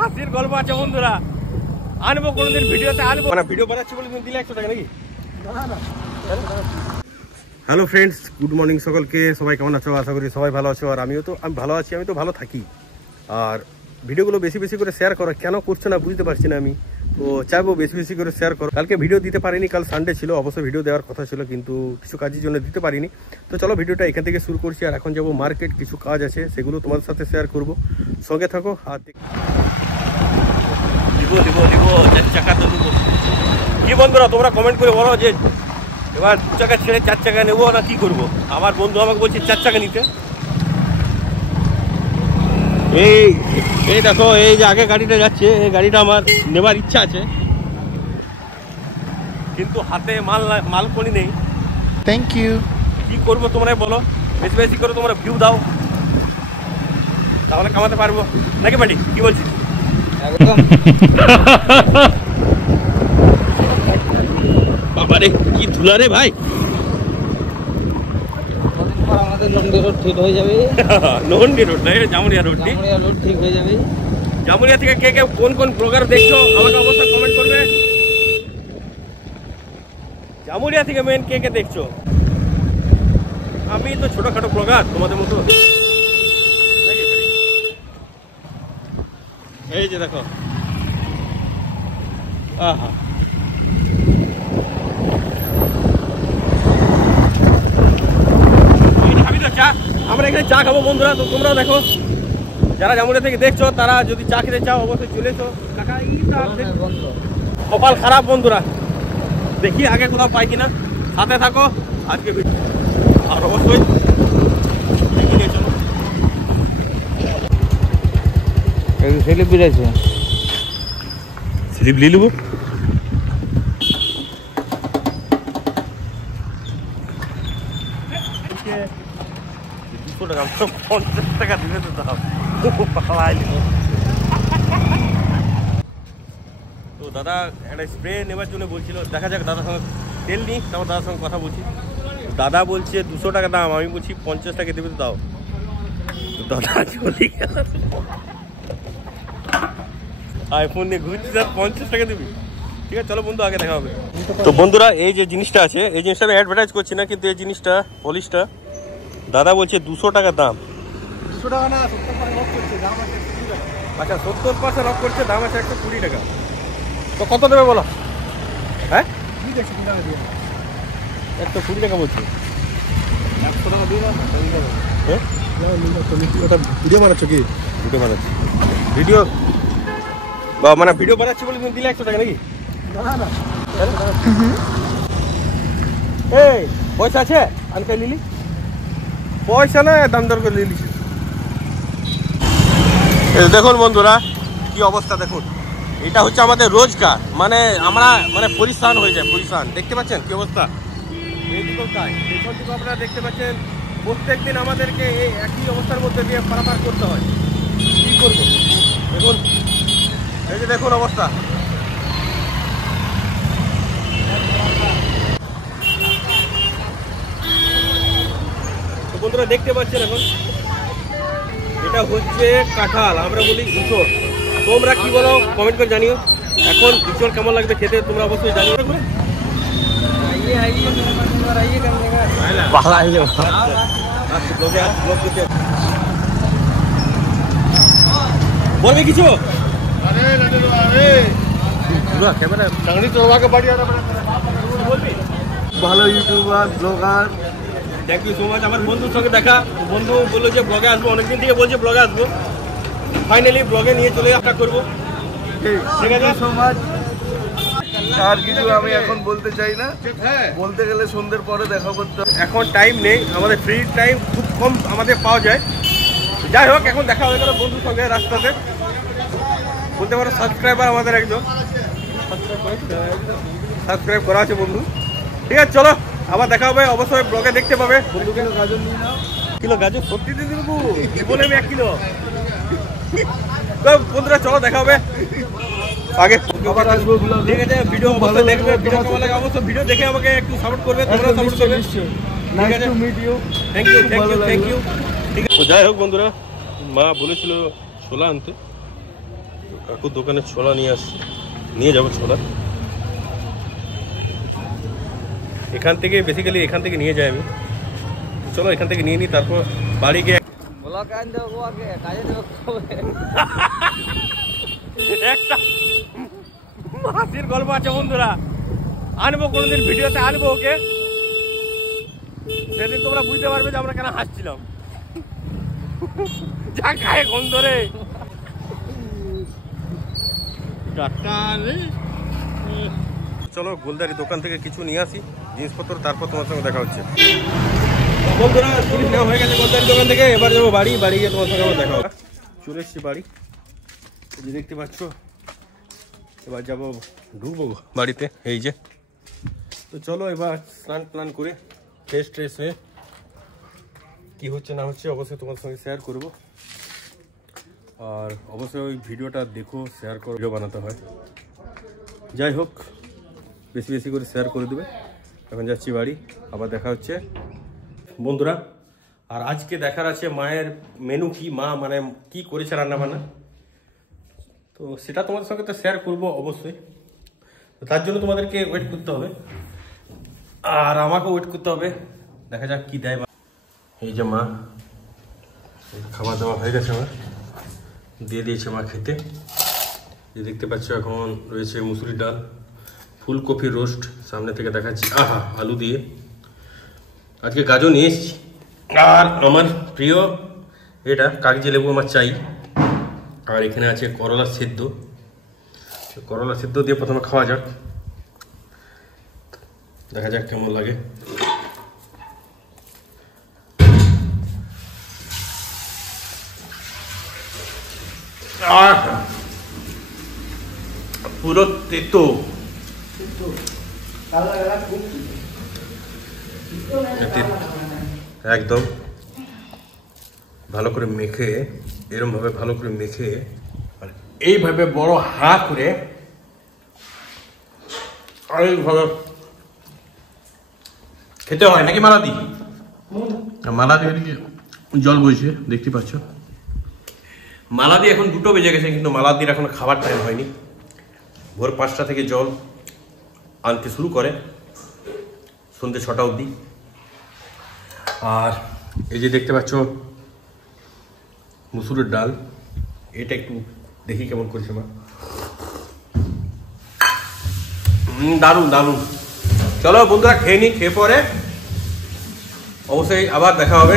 মাছের গল্প আছে বন্ধুরা, আনবো কোনদিন ভিডিওতে আনবো না, ভিডিও বানাচ্ছি বলে তুমি দিলে 100 টাকা নাকি? হ্যালো ফ্রেন্ডস, গুড মর্নিং সকলকে। সবাই কেমন আছো? আশা করি সবাই ভালো আছো। আর আমি ভালো আছি, আমি তো ভালো থাকি। আর ভিডিওগুলো বেশি বেশি করে শেয়ার করো, কেন করছো না বুঝতে পারছি না। আমি তো চাইবো বেশি বেশি করে শেয়ার করো। কালকে ভিডিও দিতে পারিনি, কাল সানডে ছিল, অবশ্যই ভিডিও দেওয়ার কথা ছিল, কিন্তু কিছু কাজের জন্য দিতে পারিনি। তো চলো ভিডিওটা এখান থেকে শুরু করছি। আর এখন যাবো মার্কেট, কিছু কাজ আছে, সেগুলো তোমাদের সাথে শেয়ার করবো। সঙ্গে থাকো। আর কি বন্ধুরা, তোমরা কমেন্ট করে বলো যে এবার 2 চাকা ছেড়ে 4 চাকা নেবো না কি করবো। আমার বন্ধু আমাকে বলছে 4 চাকা নিতে। এই দেখো, এই যে আগে গাড়িটা যাচ্ছে, এই গাড়িটা আমার নেবার ইচ্ছা আছে, কিন্তু হাতে মাল করি নেই। Thank you. কি করবো তোমরাই বলো, বেশি বেশি করে তোমরা ভিউ দাও, তাহলে কামাতে পারবো নাকি বাড়ি? কি বলছিস? একদম। বাবারে কি ধুলা রে ভাই। আমাদের নন্দি রোড ঠিক হয়ে যাবে। নন্দি রোড না, জামুরিয়া রোড। জামুরিয়া রোড ঠিক হয়ে যাবে। জামুরিয়া থেকে কে কে কোন কোন ব্লগার দেখছো আমাকে অবশ্যই কমেন্ট করবে। জামুরিয়া থেকে মেন কে কে দেখছো? আমি তো ছোটখাটো ব্লগার তোমাদের মতো। এই যে দেখো, আহা চা, আমরা এখানে চা খাবো বন্ধুরা। তো তোমরাও দেখো, যারা জামুরিয়া থেকে দেখছো তারা যদি চা খেতে চাও অবশ্যই চলে এসো। কপাল খারাপ বন্ধুরা, দেখি আগে কোথাও পাই কিনা। সাথে থাকো আজকে আর অবশ্যই চলো। স্লিপ বেড়েছে, স্লিপ নিয়ে নেবো। টাকা 50 টাকা দিলে তো দাও। তো দাদা একটা স্প্রে নেবার জন্য বলছিল, দেখা যাক দাদার সঙ্গে তেল নিই, তারপর দাদার সঙ্গে কথা বলছি। দাদা বলছে 200 টাকা দাম, আমি বলছি 50 টাকা দেবে তো দাও। দাদা চলে গেল, আইফোন নিয়ে ঘুরছি, স্যার 50 টাকা দিবি? ঠিক আছে চলো বন্ধু, আগে দেখা হবে। তো বন্ধুরা এই যে জিনিসটা আছে, এই জিনিসটা আমি অ্যাডভার্টাইজ করছি না, কিন্তু এই জিনিসটা পলিশটা দাদা বলছে 200 টাকা দাম। 200 টাকা না, 70% অফ করছে, দাম আছে 20 টাকা। আচ্ছা 70% অফ করছে, দাম আছে 120 টাকা। তো কত দেবে বলো? হ্যাঁ 120 টাকা বলছে। 100 টাকা দিয়ে দাও। হ্যাঁ ওটা ভিডিও বানাচ্ছ কি? ভিডিও বানাচ্ছি, ভিডিও মানে ভিডিও বানাচ্ছি বলে তুমি দিলে 100 টাকা নাকি? না না, এই পয়সা আছে আনকে লিলি? পয়সা না, দাম দর করে লিলি। দেখুন বন্ধুরা কি অবস্থা, দেখুন এটা হচ্ছে আমাদের রোজগার, মানে আমরা পরিশ্রান হয়ে যায়, পরিশ্রান। দেখতে পাচ্ছেন কি অবস্থা, এইদিকেও তাই, এইসব দিকে আপনারা দেখতে পাচ্ছেন। প্রত্যেকদিন আমাদেরকে এই একই অবস্থার মধ্যে দিয়ে পারাপার করতে হয়। কি করবো দেখুন, এই যে দেখুন অবস্থা। বন্ধুরা দেখতে পাচ্ছেন এখন এটা হচ্ছে কাঁঠাল, আমরা বলি ইঁচড়। তোমরা কি বলো কমেন্ট করে জানিও। এখন ইঁচড় কেমন লাগবে খেতে তোমরা অবশ্যই জানিও। বলবে কিছু? ভালো YouTuber, blogger. Thank you so much. আমার বন্ধুর সঙ্গে দেখা, বন্ধু বললো যে ব্লগে আসবো, অনেকদিন থেকে বলছে ব্লগে আসবো, ফাইনালি ব্লগে নিয়ে চলে আসা করবো। ঠিক আছে সো মাচ। আর কিছু আমি এখন বলতে চাই না, বলতে গেলে সন্ধ্যের পরে দেখা করতে। এখন টাইম নেই, আমাদের ফ্রি টাইম খুব কম আমাদের পাওয়া যায়। যাই হোক এখন দেখা হয়ে গেল বন্ধুর সঙ্গে রাস্তাতে, বলতে পারো সাবস্ক্রাইবার আমাদের একজন, সাবস্ক্রাইব করা আছে বন্ধু। ঠিক আছে চলো আবার দেখা হবে, অবশ্যই ব্লগে দেখতে পাবে। বন্ধু কিলো গাজর নিয়ে নাও, কিলো গাজর সত্যি দিয়ে দেবো বলে আমি 1 কিলো। তো বন্ধুরা চলো দেখা হবে আগে। ঠিক আছে ভিডিও ভালো দেখবে, ভিডিও কেমন লাগে অবশ্যই ভিডিও দেখে আমাকে একটু সাপোর্ট করবে, তোমরা সাপোর্ট করবে। ঠিক আছে, থ্যাংক ইউ। ঠিক আছে, যাই হোক বন্ধুরা, মা বলেছিল ছোলা আনতে, কাকুর দোকানে ছোলা নিয়ে যাবো ছোলা। এখান থেকে বেসিক্যালি এখান থেকে নিয়ে যাই আমি। চলো এখান থেকে নিয়ে নিই, তারপর বাড়ি গিয়ে একটা হাসির গল্প আছে বন্ধুরা, আনবো কোনোদিন ভিডিওতে, আনবো ওকে, সেদিন তোমরা বুঝতে পারবে যে আমরা কেন হাসছিলাম। যা খায় গন্ধ রে। চলো গোলদারি দোকান থেকে কিছু নিয়ে আসি জিনিসপত্র, তারপর তোমার সঙ্গে দেখা হচ্ছে। বন্ধুরা জিনিস নেওয়া হয়ে গেছে গোলদারি দোকান থেকে, এবার যাবো বাড়ি গিয়ে তোমার সঙ্গে দেখা হবে। চলে এসছি বাড়ি, যে দেখতে পাচ্ছ, এবার যাবো ঢুকবো বাড়িতে, এই যে। তো চলো এবার স্নান করে ফ্রেশ হয়ে কি হচ্ছে না হচ্ছে অবশ্যই তোমার সঙ্গে শেয়ার করব। আর অবশ্যই ওই ভিডিওটা দেখো, শেয়ার করো, ভিডিও বানাতে হয়। যাই হোক, বেশি করে শেয়ার করে দেবে। এখন যাচ্ছি বাড়ি, আবার দেখা হচ্ছে বন্ধুরা। আর আজকে দেখার আছে মায়ের মেনু কি, মা মানে কি করেছে রান্না বান্না, তো সেটা তোমাদের সঙ্গে তো শেয়ার করবো অবশ্যই। তার জন্য তোমাদেরকে ওয়েট করতে হবে, আর আমাকেও ওয়েট করতে হবে। দেখা যাক কি দেয়। এই যে মা খাওয়া দাওয়া হয়ে গেছে, আমার দিয়ে দিয়েছে মা খেতে। যে দেখতে পাচ্ছ এখন রয়েছে মুসুরি ডাল, ফুলকপির রোস্ট সামনে থেকে দেখাচ্ছি, আহা আলু দিয়ে। আজকে গাজর নিয়ে এসেছি, আর আমার প্রিয় এটা কাগজি লেবু আমার চাই। আর এখানে আছে করলা সেদ্ধ, করলা সেদ্ধ দিয়ে প্রথমে খাওয়া যাক, দেখা যাক কেমন লাগে। পুরো তেতো, একদম ভালো করে মেখে, এরকম ভাবে ভালো করে মেখে, আর এইভাবে বড় হা করে এইভাবে খেতে হয় নাকি। মালাদি জল বইছে দেখতে পাচ্ছ। মালাদি এখন 2টো বেজে গেছে, কিন্তু মালাদির এখন খাবার টাইম হয়নি। ভোর 5টা থেকে জল আনতে শুরু করে সন্ধ্যে 6টা অবধি। আর এই যে দেখতে পাচ্ছ মুসুরের ডাল, এটা একটু দেখি কেমন করেছে মা। দারুণ। চলো বন্ধুরা খেয়ে নি, খেয়ে পরে অবশ্যই আবার দেখা হবে।